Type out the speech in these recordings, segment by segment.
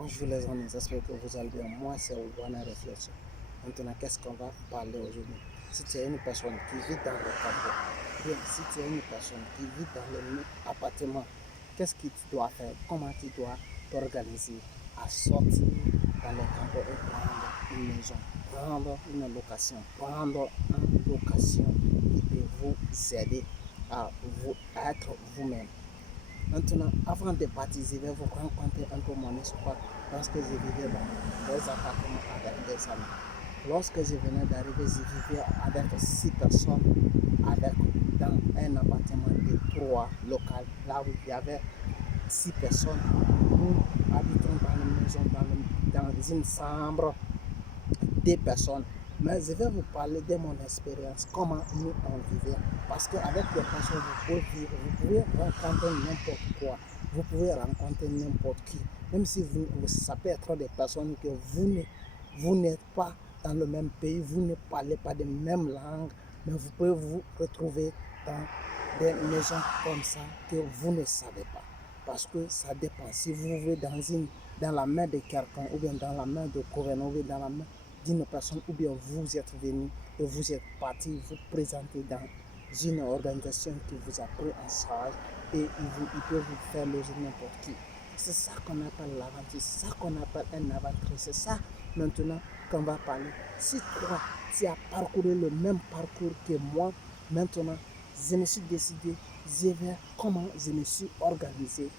Bonjour les amis, j'espère que vous allez bien. Moi, c'est Wana Réflexion. Maintenant, qu'est-ce qu'on va parler aujourd'hui? Si tu es une personne qui vit dans le quartier, bien, si tu es une personne qui vit dans le même appartement, qu'est-ce que tu dois faire? Comment tu dois t'organiser à sortir dans les campagnes et prendre une maison, prendre une location, prendre une location qui peut vous aider à être vous-même. Maintenant, avant de partir, je vais vous raconter un peu mon histoire lorsque je vivais dans des appartements avec des amis. Lorsque je venais d'arriver, je vivais avec 6 personnes avec, dans un appartement de 3 locales, là où il y avait 6 personnes. Nous habitons dans une maison, dans une chambre, 2 personnes. Mais je vais vous parler de mon expérience, comment nous on vivait. Parce qu'avec des personnes, vous pouvez rencontrer n'importe quoi. Vous pouvez rencontrer n'importe qui. Même si ça peut être des personnes que vous n'êtes pas dans le même pays, vous ne parlez pas de même langue, mais vous pouvez vous retrouver dans des maisons comme ça que vous ne savez pas. Parce que ça dépend. Si vous vivez dans la main de quelqu'un, ou bien dans la main de gouvernement, ou bien dans la main d'une personne, ou bien vous êtes venu et vous êtes parti vous présenter dans une organisation qui vous a pris en charge et il peut vous faire loger n'importe qui. C'est ça qu'on appelle l'aventure, c'est ça qu'on appelle un aventure, c'est ça maintenant qu'on va parler. Si toi, tu as parcouru le même parcours que moi, maintenant, je me suis décidé, je vais comment je me suis organisé.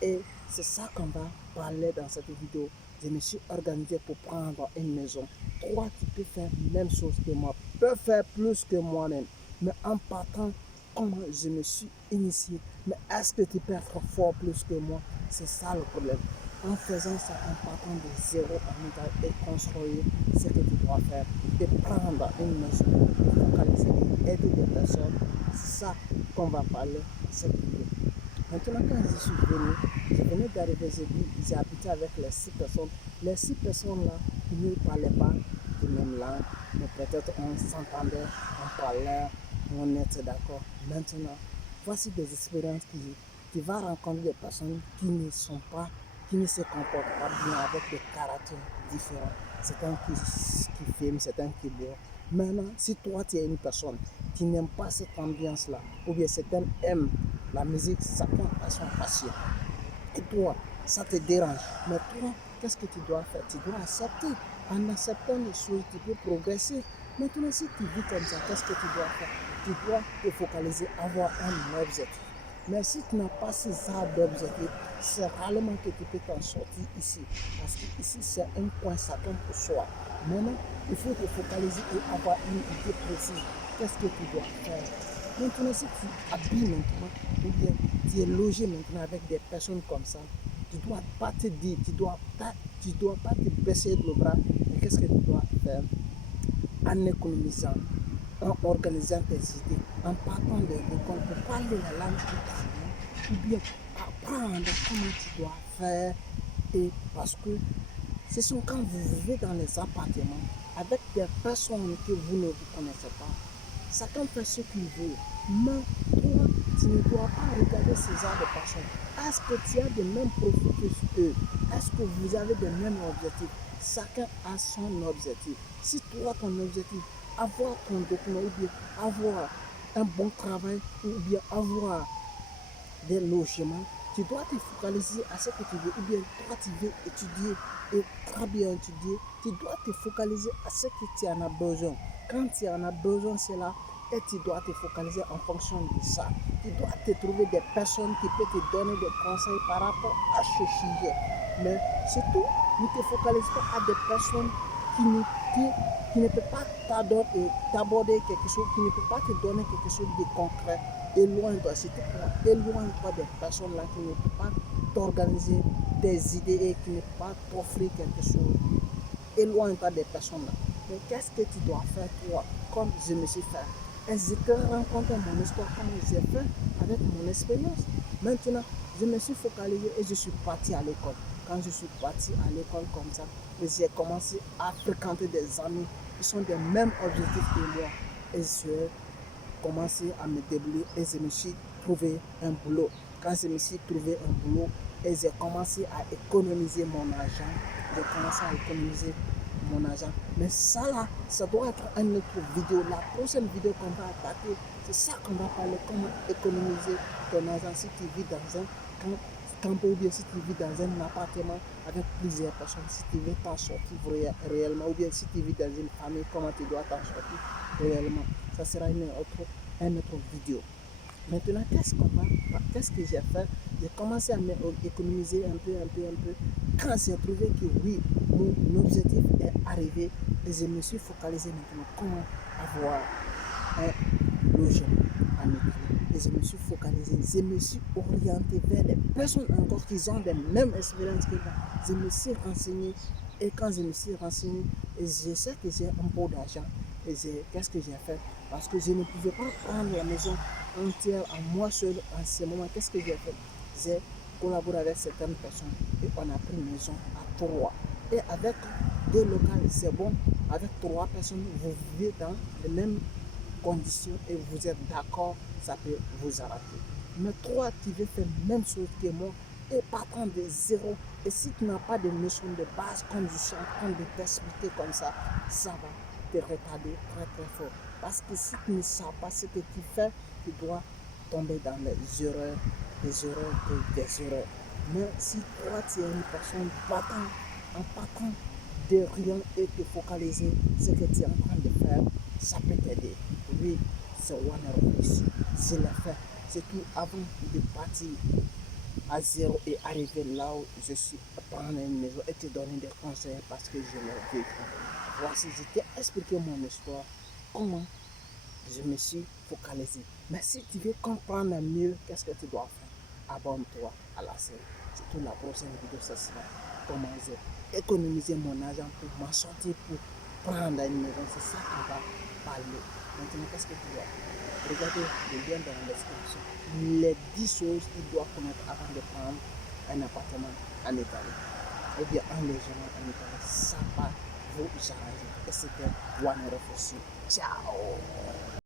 Et c'est ça qu'on va parler dans cette vidéo. Je me suis organisé pour prendre une maison. Toi, tu peux faire la même chose que moi, tu peux faire plus que moi-même. Mais en partant, comment je me suis initié, mais est-ce que tu peux être fort plus que moi? C'est ça le problème. En faisant ça, en partant de zéro en métal et construire ce que tu dois faire et prendre une maison, focaliser et aider des personnes, c'est ça qu'on va parler dans cette vidéo. Maintenant, quand je venais d'arriver, j'ai habité avec les 6 personnes. Les 6 personnes-là, ils ne parlaient pas de même langue, mais peut-être on s'entendait, on parlait, on était d'accord. Maintenant, voici des expériences qui vont rencontrer des personnes qui ne se comportent pas bien avec des caractères différents. Certains qui filment, certains qui boivent. Maintenant, si toi tu es une personne qui n'aime pas cette ambiance-là, ou bien certains aiment la musique, chacun a son passion. Et toi, ça te dérange. Mais toi, qu'est-ce que tu dois faire? Tu dois accepter. En acceptant les choses, tu peux progresser. Maintenant, si tu vis comme ça, qu'est-ce que tu dois faire? Tu dois te focaliser, avoir un objectif. Mais si tu n'as pas ce genre d'objectif, c'est rarement que tu peux t'en sortir ici. Parce que ici, c'est un coin chacun pour soi. Maintenant, il faut te focaliser et avoir une idée précise. Qu'est-ce que tu dois faire? Maintenant, si tu habilles maintenant, ou bien tu es logé maintenant avec des personnes comme ça, tu ne dois pas te dire, tu dois pas te baisser le bras. Et qu'est-ce que tu dois faire? En économisant, en organisant tes idées, en partant de l'école pour parler la langue italienne, ou bien apprendre comment tu dois faire. Et parce que ce sont quand vous vivez dans les appartements avec des personnes que vous ne vous connaissez pas, chacun fait ce qu'il veut. Mais toi, tu ne dois pas regarder ces genre de personnes. Est-ce que tu as les mêmes profils que eux? Est-ce que vous avez les mêmes objectifs? Chacun a son objectif. Si toi, ton objectif, avoir ton document, ou bien avoir un bon travail, ou bien avoir des logements, tu dois te focaliser à ce que tu veux, ou bien toi tu veux étudier et très bien étudier, tu dois te focaliser à ce que tu en as besoin. Quand tu en as besoin, c'est là, et tu dois te focaliser en fonction de ça. Tu dois te trouver des personnes qui peuvent te donner des conseils par rapport à ce sujet. Mais surtout, ne te focalise pas à des personnes qui ne peuvent pas t'aborder quelque chose, qui ne peuvent pas te donner quelque chose de concret. Éloigne-toi, s'il te plaît, éloigne-toi des personnes là qui ne peuvent pas t'organiser des idées et qui ne peuvent pas t'offrir quelque chose. Éloigne-toi des personnes là. Mais qu'est-ce que tu dois faire toi, comme je me suis fait? Et je te raconte mon histoire, comme j'ai fait avec mon expérience. Maintenant, je me suis focalisé et je suis parti à l'école. Quand je suis parti à l'école comme ça, j'ai commencé à fréquenter des amis qui sont des mêmes objectifs que moi. Et je commencé à me débrouiller et je me suis trouvé un boulot. Quand je me suis trouvé un boulot, et j'ai commencé à économiser mon argent. J'ai commencé à économiser mon argent. Mais ça là, ça doit être une autre vidéo. La prochaine vidéo qu'on va attaquer, c'est ça qu'on va parler, comment économiser ton argent si tu vis dans un camp ou bien si tu vis dans un appartement avec plusieurs personnes, si tu veux t'en sortir réellement, ou bien si tu vis dans une famille, comment tu dois t'en sortir réellement. Ça sera une autre vidéo. Maintenant, qu'est-ce que j'ai fait? J'ai commencé à économiser un peu. Quand j'ai trouvé que oui, mon objectif est arrivé, et je me suis focalisé maintenant comment avoir un logement en Italie. Et je me suis focalisé, je me suis orienté vers les personnes encore qui ont les mêmes expériences que moi. Je me suis renseigné, et quand je me suis renseigné, et je sais que j'ai un peu d'argent. Et qu'est-ce que j'ai fait? Parce que je ne pouvais pas prendre la maison entière à moi seul en ce moment. Qu'est-ce que j'ai fait? J'ai collaboré avec certaines personnes et on a pris une maison à 3. Et avec 2 locales, c'est bon. Avec 3 personnes, vous vivez dans les mêmes conditions et vous êtes d'accord, ça peut vous arrêter. Mais 3, tu veux faire la même chose que moi et partant de zéro. Et si tu n'as pas de notion de base, comme je suis en train de t'expliquer comme ça va te retarder très fort. Parce que si tu ne sais pas ce que tu fais, tu dois tomber dans les erreurs, des erreurs. Mais si toi, tu es une personne en partant de rien et te focaliser ce que tu es en train de faire, ça peut t'aider. Oui, c'est One ici. Je l'ai fait. C'est tout avant de partir à zéro et arriver là où je suis, prendre une maison et te donner des conseils parce que je l'ai vécu. Voici, je t'ai expliqué mon histoire, comment je me suis focalisé. Mais si tu veux comprendre mieux, qu'est-ce que tu dois faire? Abonne-toi à la série. Surtout la prochaine vidéo, ce sera comment j'ai économisé mon argent pour m'en sortir, pour prendre une maison. C'est ça qu'on va parler. Maintenant, qu'est-ce que tu dois faire? Regardez le lien dans la description. Les 10 choses qu'il doit connaître avant de prendre un appartement en Italie. Ou bien un logement en Italie. Ça va vous arranger. Et c'était One Reflexion. Ciao!